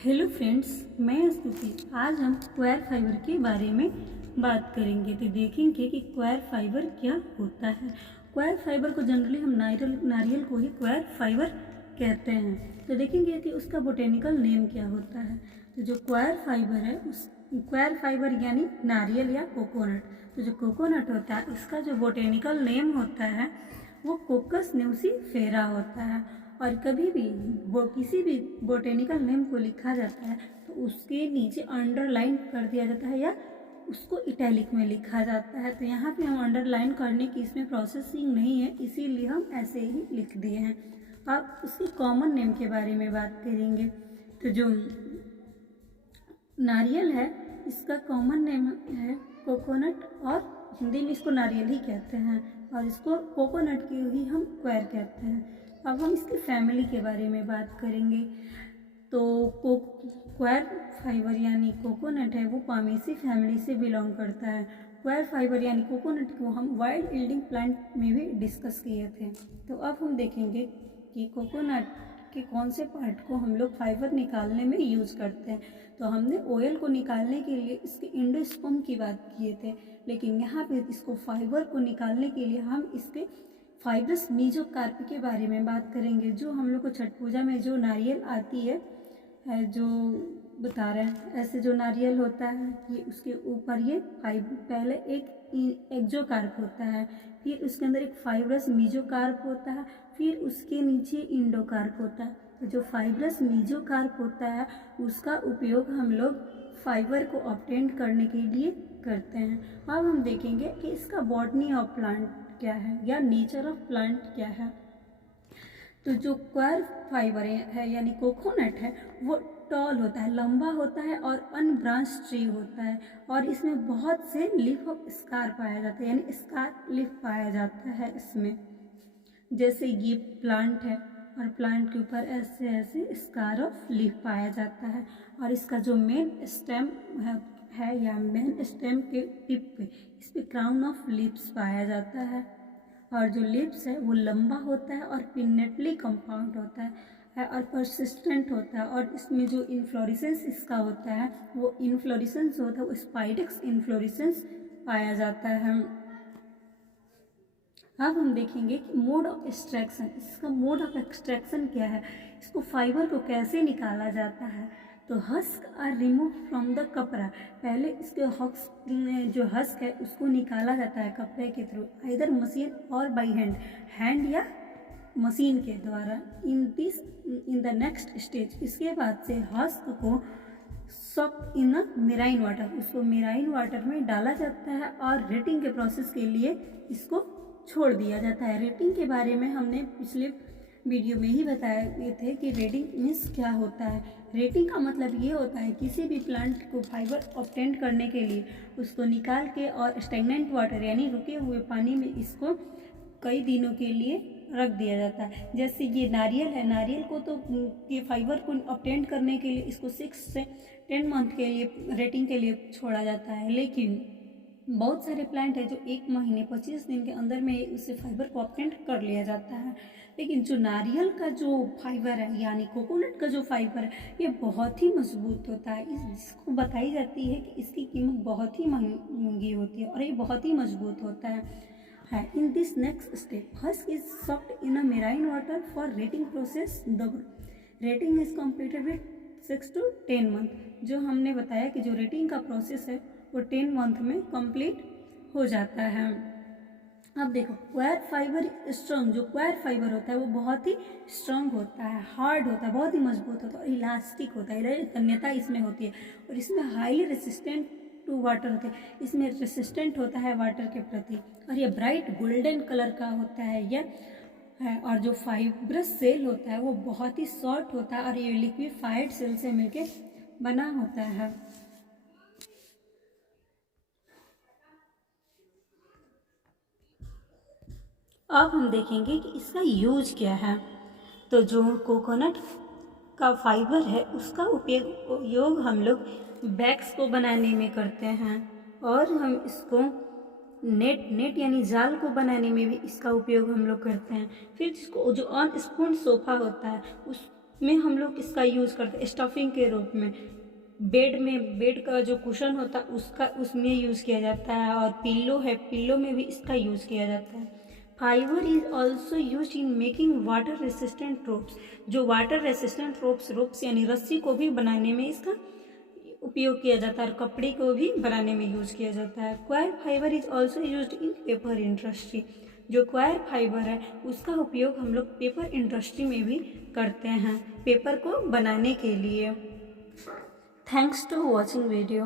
Hello friends, मैं स्तुति। आज हम क्वायर फाइबर के बारे में बात करेंगे। तो देखेंगे कि क्वायर फाइबर क्या होता है। क्वायर फाइबर को जनरली हम नारियल को ही क्वायर फाइबर कहते हैं। तो देखेंगे कि उसका बोटेनिकल नेम क्या होता है। तो जो क्वायर फाइबर है, उस क्वायर फाइबर यानी नारियल या कोकोनट। तो जो कोकोनट होता है उसका जो बोटेनिकल नेम होता है वो कोकस न्यूसीफेरा होता है। और कभी भी वो किसी भी बोटेनिकल नेम को लिखा जाता है तो उसके नीचे अंडरलाइन कर दिया जाता है या उसको इटैलिक में लिखा जाता है। तो यहाँ पे हम अंडरलाइन करने की इसमें प्रोसेसिंग नहीं है, इसीलिए हम ऐसे ही लिख दिए हैं। अब उसके कॉमन नेम के बारे में बात करेंगे। तो जो नारियल है इसका कॉमन नेम है कोकोनट, और हिंदी में इसको नारियल ही कहते हैं और इसको कोकोनट की ही हम क्वायर कहते हैं। अब हम इसकी फैमिली के बारे में बात करेंगे। तो क्वायर फाइबर यानी कोकोनट है वो पामेसी फैमिली से बिलोंग करता है। क्वायर फाइबर यानी कोकोनट को हम वाइल्ड यील्डिंग प्लांट में भी डिस्कस किए थे। तो अब हम देखेंगे कि कोकोनट के कौन से पार्ट को हम लोग फाइबर निकालने में यूज करते हैं। तो हमने ऑयल को निकालने के लिए इसके एंडोस्पर्म की बात किए थे, लेकिन यहाँ पे इसको फाइबर को निकालने के लिए हम इसके फाइब्रस मीजोकार्प के बारे में बात करेंगे। जो हम लोग को छठ पूजा में जो नारियल आती है जो बता रहे हैं, ऐसे जो नारियल होता है ये उसके ऊपर ये पहले एक एक्जोकार्प होता है, फिर उसके अंदर एक फाइब्रस मीजोकार्प होता है, फिर उसके नीचे इंडोकार्प होता है। तो जो फाइब्रस मीजोकार्प होता है उसका उपयोग हम लोग फाइबर को ऑब्टेन करने के लिए करते हैं। अब हम देखेंगे कि इसका बॉटनी ऑफ प्लांट क्या है या नेचर ऑफ प्लांट क्या है। तो जो क्वायर फाइबर है यानी कोकोनट है वो टॉल होता है, लंबा होता है और अनब्रांच ट्री होता है, और इसमें बहुत से लीफ ऑफ स्कार पाया जाता है यानी स्कार लीफ पाया जाता है इसमें। जैसे ये प्लांट है और प्लांट के ऊपर ऐसे ऐसे स्कार ऑफ लीफ पाया जाता है, और इसका जो मेन स्टेम है या मेन स्टेम के टिप पे इस पे क्राउन ऑफ लिप्स पाया जाता है, और जो लिप्स है वो लंबा होता है और पिन्नेटली कंपाउंड होता है और परसिस्टेंट होता है, और इसमें जो इन्फ्लोरेसेंस इसका होता है वो इन्फ्लोरेसेंस होता है वो स्पाइडेक्स इन्फ्लोरेसेंस पाया जाता है। अब हम देखेंगे कि मोड ऑफ एक्सट्रैक्शन, इसका मोड ऑफ एक्सट्रैक्शन क्या है, इसको फाइबर को कैसे निकाला जाता है। तो husk are remove from the कपड़ा, पहले इसके जो हस्क है उसको निकाला जाता है कपड़े के थ्रू, आइदर मशीन और बाई हैंड या मशीन के द्वारा। इन द नेक्स्ट स्टेज, इसके बाद से हस्क को सॉफ्ट इन अ मेराइन वाटर, उसको मेराइन वाटर में डाला जाता है और रेटिंग के प्रोसेस के लिए इसको छोड़ दिया जाता है। रेटिंग के बारे में हमने पिछले वीडियो में ही बताए थे कि रेटिंग मीन्स क्या होता है। रेटिंग का मतलब ये होता है किसी भी प्लांट को फाइबर ऑब्टेन करने के लिए उसको निकाल के और स्टेगनेंट वाटर यानी रुके हुए पानी में इसको कई दिनों के लिए रख दिया जाता है। जैसे ये नारियल है, नारियल को तो ये फाइबर को ऑब्टेन करने के लिए इसको 6 से 10 मंथ के लिए रेटिंग के लिए छोड़ा जाता है, लेकिन बहुत सारे प्लांट है जो 1 महीने 25 दिन के अंदर में उससे फाइबर को ऑब्टेन कर लिया जाता है। लेकिन जो नारियल का जो फाइबर है यानी कोकोनट का जो फाइबर है ये बहुत ही मजबूत होता है, इसको बताई जाती है कि इसकी कीमत बहुत ही महंगी होती है और ये बहुत ही मजबूत होता है। In this next step husk is soft in a marine water for rating process. The rating is completed with 6 to 10 month. जो हमने बताया कि जो रेटिंग का प्रोसेस है वो 10 मंथ में कंप्लीट हो जाता है। अब देखो क्वायर फाइबर स्ट्रॉन्ग, जो क्वायर फाइबर होता है वो बहुत ही स्ट्रॉन्ग होता है, हार्ड होता है, बहुत ही मजबूत होता है और इलास्टिक होता है, तन्यता इसमें होती है, और इसमें हाईली रेसिस्टेंट टू वाटर होते हैं, इसमें रेसिस्टेंट होता है वाटर के प्रति, और ये ब्राइट गोल्डन कलर का होता है यह है। और जो फाइब्रस सेल होता है वो बहुत ही सॉफ्ट होता है और ये लिक्विफाइड सेल से मिलके बना होता है। अब हम देखेंगे कि इसका यूज क्या है। तो जो कोकोनट का फाइबर है उसका उपयोग हम लोग बैग्स को बनाने में करते हैं, और हम इसको नेट यानी जाल को बनाने में भी इसका उपयोग हम लोग करते हैं। फिर इसको जो अनस्पून सोफा होता है में हम लोग इसका यूज़ करते हैं स्टफिंग के रूप में। बेड का जो कुशन होता है उसमें यूज़ किया जाता है, और पिल्लो है, पिल्लो में भी इसका यूज़ किया जाता है। Fibre is also use in making water resistant ropes. जो वाटर रेसिस्टेंट रोप्स यानी रस्सी को भी बनाने में इसका उपयोग किया जाता है, और कपड़े को भी बनाने में यूज किया जाता है। Coir fibre is also use in paper industry. जो क्वायर फाइबर है उसका उपयोग हम लोग पेपर इंडस्ट्री में भी करते हैं पेपर को बनाने के लिए। Thanks to watching video.